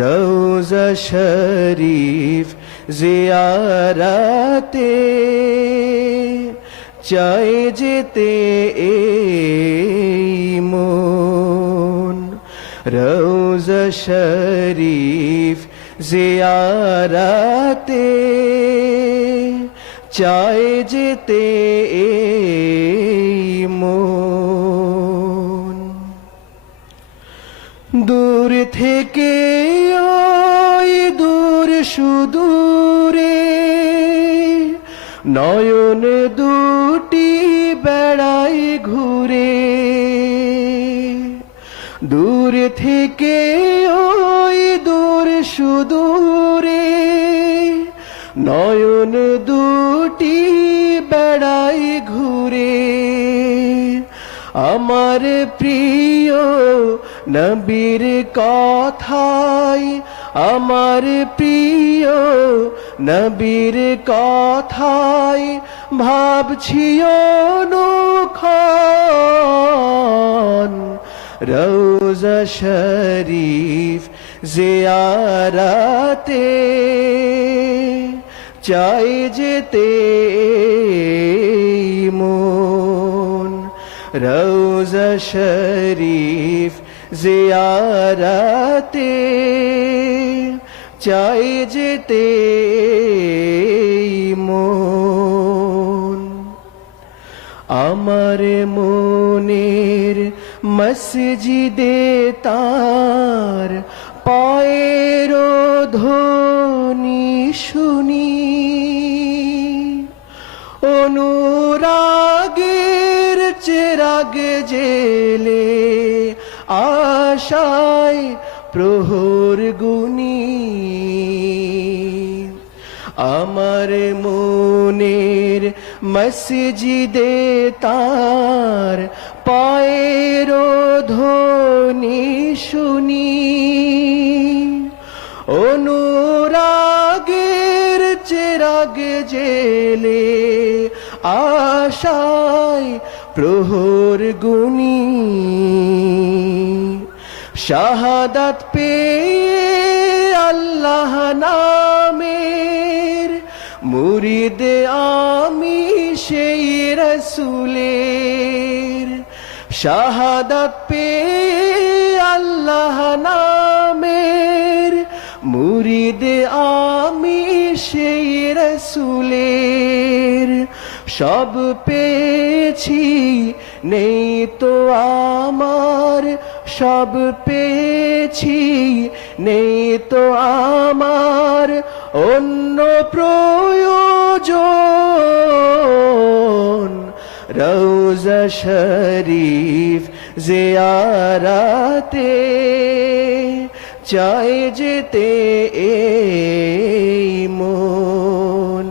রওজা শরীফ জিয়ারতে চাই যেতে এই মন। রওজা শরীফ জিয়ারতে চাই যেতে এই মন। দূর থেকে ওই দূর সুদূরে নয়ন দুটি বেড়াই ঘুরে। দূর থেকে ওই দূর সুদূরে নয়ন দুটি বেড়াই ঘুরে। আমার প্রিয় নবীর কথায়, আমার প্রিয় নবীর কথায় ভাবছি অনুক্ষণ। রওজা শরীফ জিয়ারতে চাই যেতে মন। রওজা শরীফ জিয়ারতে চাই যেতে মন। আমার মনের মসজিদে তার পায়ের ধ্বনি শুনি। অনুরাগের চেরাগ জেলে আশায় প্রহর গুনি। আমার মনের মসজিদে তার পায়ের ধ্বনি শুনি। অনুরাগের চেরাগ জেলে আশায় প্রহর গুনি। শাহাদাত পেয়ে আল্লাহ নামের মুরিদ আমি সেই রসুলের। শাহাদাত পেয়ে আল্লাহ নামের মুরিদ আমি সেই রসুলের। সব পেয়েছি নেই তো আমার, সব পেয়েছি নেই তো আমার অন্য প্রয়োজন। রওজা শরীফ জিয়ারতে চাই যেতে এই মন।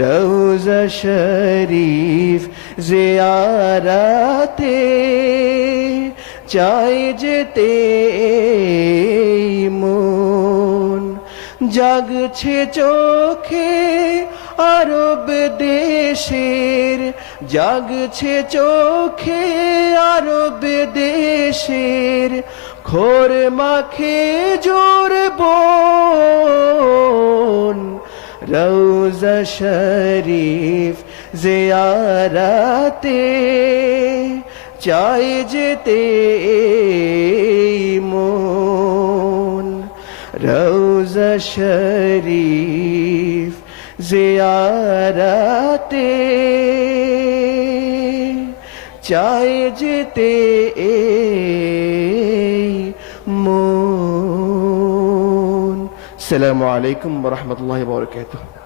রওজা শরীফ জিয়ারতে চাই যেতে এই মন। জাগছে চোখে আরব দেশের, জাগছে চোখে আরব দেশের খোর মাখে জোর বোন। রওজা শরীফ জিয়ারতে চাই যেতে এই মন। রওজা শরীফ জিয়ারতে চাই যেতে এই মন। আসসালামু আলাইকুম ওয়া রাহমাতুল্লাহি ওয়া বারাকাতুহু।